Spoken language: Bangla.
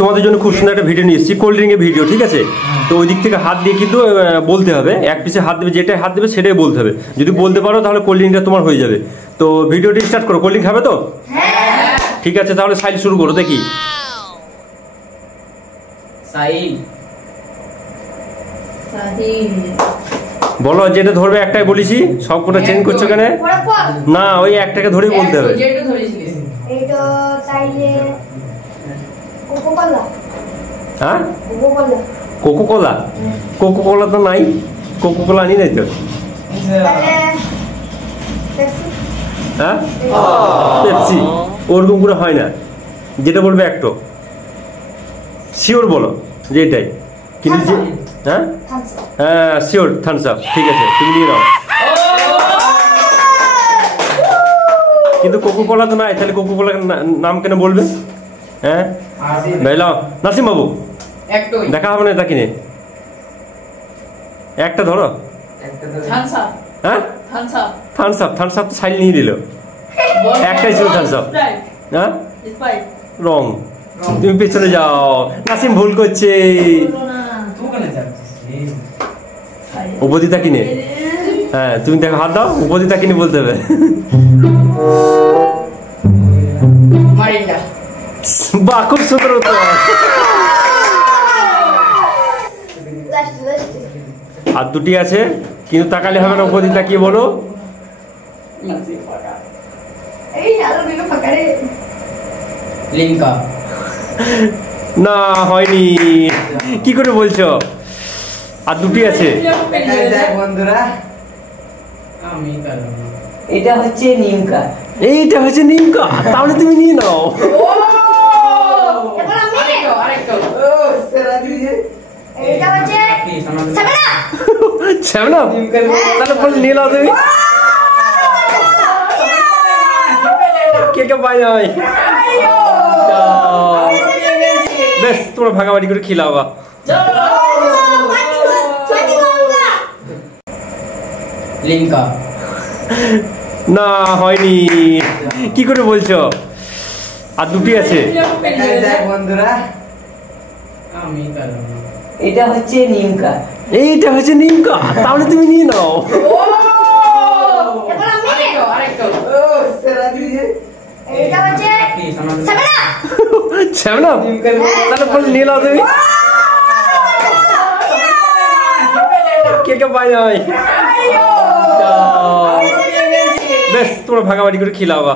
তোমাদের জন্য খুব সুন্দর একটা ভিডিও নিয়ে এসেছি, কোল্ড ড্রিঙ্কের ভিডিও, ঠিক আছে? তো ওই দিক থেকে হাত দিয়ে কিন্তু বলতে হবে, এক পিছে হাত দেবে, যেটাই হাত দেবে সেটাই বলতে হবে। যদি বলতে পারো তাহলে কোল্ড ড্রিঙ্কটা তোমার হয়ে যাবে। তো ভিডিওটি স্টার্ট করো। কোল্ড ড্রিঙ্ক খাবে তো? ঠিক আছে, তাহলে সাইল শুরু করো, দেখি। বলো, যেটা ধরবে একটাই বলেছি, সবকটা চেঞ্জ করছো কেন? না, ওই একটাকে ধরেই বলতে হবে। হ্যাঁ, কোকো কোলা? কোকো কোলা তো নাই, কোকো কোলা আনি নাই তো। হ্যাঁ, পেপসি ওরকম করে হয় না, যেটা বলবে একটো শিওর বলো যে এটাই। কিন্তু যে হ্যাঁ হ্যাঁ শিওর, থামস আপ। ঠিক আছে, তুমি নিয়ে নাও। কিন্তু কোকো কোলা তো নাই, তাহলে কোকো কোলার নাম কেন বলবে? হ্যাঁ ভাইলাও নাসিম বাবু, দেখা হবে না এটা কিনে। একটা ধরো। হ্যাঁ, থামস আপ। থামস আপ তো সাইল নিয়ে দিল, একটাই ছিল থামস আপ। হ্যাঁ, রং। তুমি পেছনে যাও, নাসিম ভুল করছে। উপদিতা কিনে। হ্যাঁ, তুমি দেখো, হাত দাও, উপদিতা কিনে বলতে হবে। বাহ, খুব সুন্দর উত্তর। আর দুটি আছে, কিন্তু তাকালে হবে না। উপদিতা কি বলো? লিঙ্কা। না, হয়নি। কি করে বলছো? আর দুটি আছে। বন্ধুরা, এটা হচ্ছে নিমকা। এইটা হচ্ছে নিমকা, তাহলে তুমি নিয়ে নাও। তাহলে বলে নিয়ে নাও তুমি। কে কে পাই যায়? বেশ, তোমরা ভাগাভাগি করে খিলাবা। লিঙ্কা। না, হয়নি। কি করে বলছো? আর দুটি আছে। বন্ধুরা, এটা হচ্ছে নিমকা। এইটা হচ্ছে নিমকা, তাহলে তুমি নিয়ে নাও। তাহলে বলে নিয়ে নাও তুমি। কে কে পাই যায়? বেশ, তোমরা ভাগাভাগি করে খিলাবা।